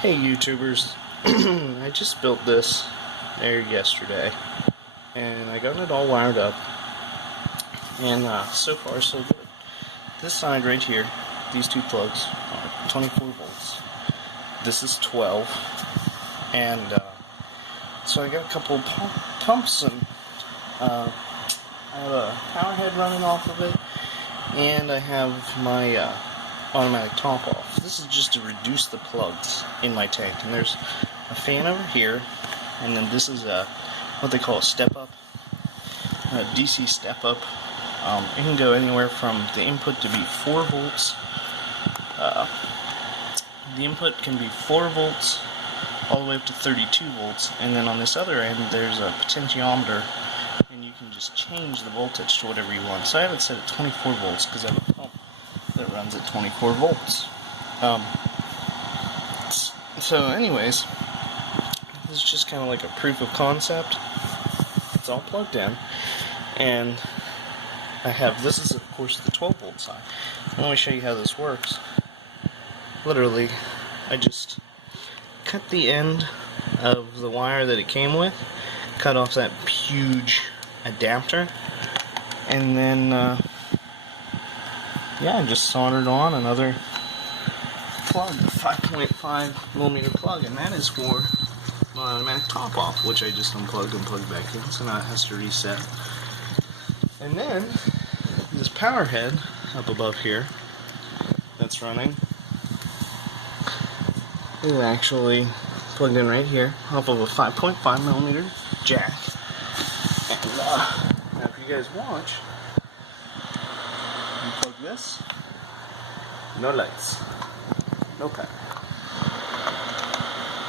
Hey YouTubers, I just built this there yesterday and I got it all wired up and so far so good. This side right here, these two plugs are 24 volts. This is 12 and so I got a couple pumps and I have a power head running off of it and I have my automatic top off. This is just to reduce the plugs in my tank, and there's a fan over here, and then this is what they call a step up, a DC step up. It can go anywhere from the input to be 4 volts. The input can be 4 volts all the way up to 32 volts, and then on this other end there's a potentiometer, and you can just change the voltage to whatever you want. So I have it set at 24 volts because I have a pump that runs at 24 volts. So anyways, this is just kind of like a proof of concept. It's all plugged in, and I have, this is of course the 12 volt side. Let me show you how this works. Literally, I just cut the end of the wire that it came with, cut off that huge adapter, and then yeah, I just soldered on another plug, a 5.5 millimeter plug, and that is for my automatic top off, which I just unplugged and plugged back in, so now it has to reset. And then this power head up above here that's running is actually plugged in right here off of a 5.5 millimeter jack. And now if you guys watch, unplug this, no lights, no power.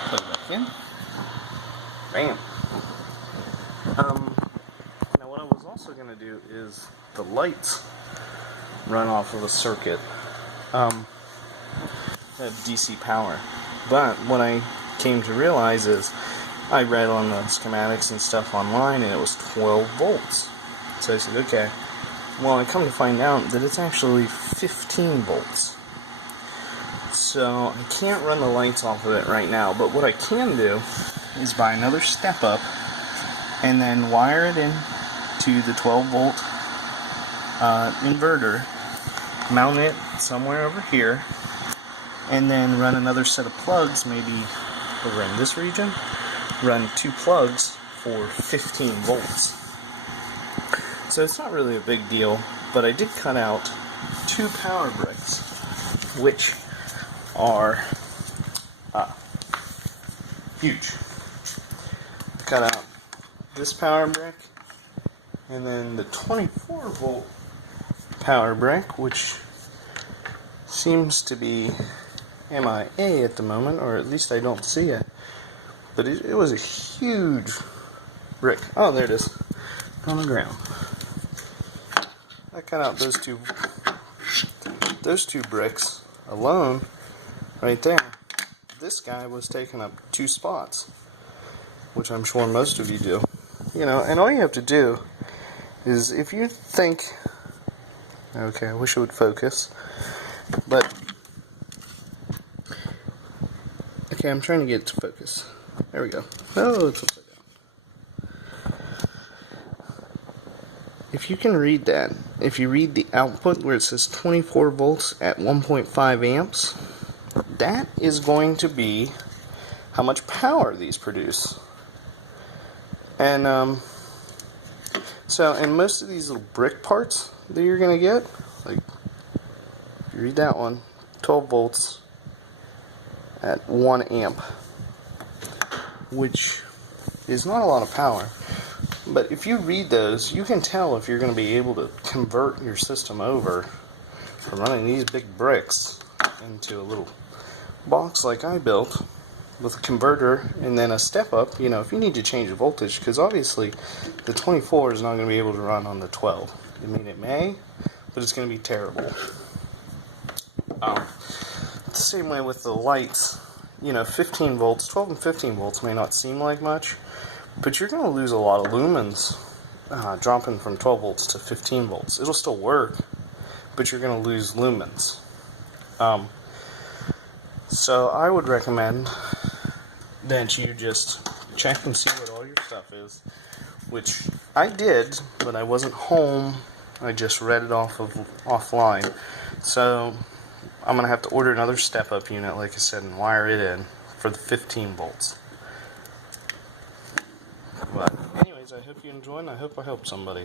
Plug it back in. Bam. Now what I was also going to do is the lights run off of a circuit that have DC power. But what I came to realize is I read on the schematics and stuff online and it was 12 volts. So I said, okay. Well, I come to find out that it's actually 15 volts. So I can't run the lights off of it right now, but what I can do is buy another step up and then wire it in to the 12 volt inverter, mount it somewhere over here, and then run another set of plugs, maybe over in this region, run 2 plugs for 15 volts. So it's not really a big deal, but I did cut out 2 power bricks, which are huge. Cut out this power brick, and then the 24 volt power brick, which seems to be MIA at the moment, or at least I don't see it. But it was a huge brick. Oh, there it is, on the ground. I cut out those two bricks alone, right there. This guy was taking up 2 spots, which I'm sure most of you do. You know, and all you have to do is, if you think, okay, I wish it would focus, but, okay, I'm trying to get it to focus. There we go. Oh, it's upside down. If you can read that, if you read the output where it says 24 volts at 1.5 amps, that is going to be how much power these produce. And so, and most of these little brick parts that you're going to get, like, if you read that one, 12 volts at 1 amp, which is not a lot of power. But if you read those, you can tell if you're going to be able to convert your system over from running these big bricks into a little box like I built with a converter and then a step up. You know, if you need to change the voltage, because obviously the 24 is not going to be able to run on the 12. I mean, it may, but it's going to be terrible. The same way with the lights. You know, 15 volts, 12 and 15 volts may not seem like much, but you're going to lose a lot of lumens dropping from 12 volts to 15 volts. It'll still work, but you're going to lose lumens. So I would recommend that you just check and see what all your stuff is, which I did, but I wasn't home. I just read it offline. So I'm going to have to order another step-up unit, like I said, and wire it in for the 15 volts. But anyways, I hope you enjoyed, and I hope I helped somebody.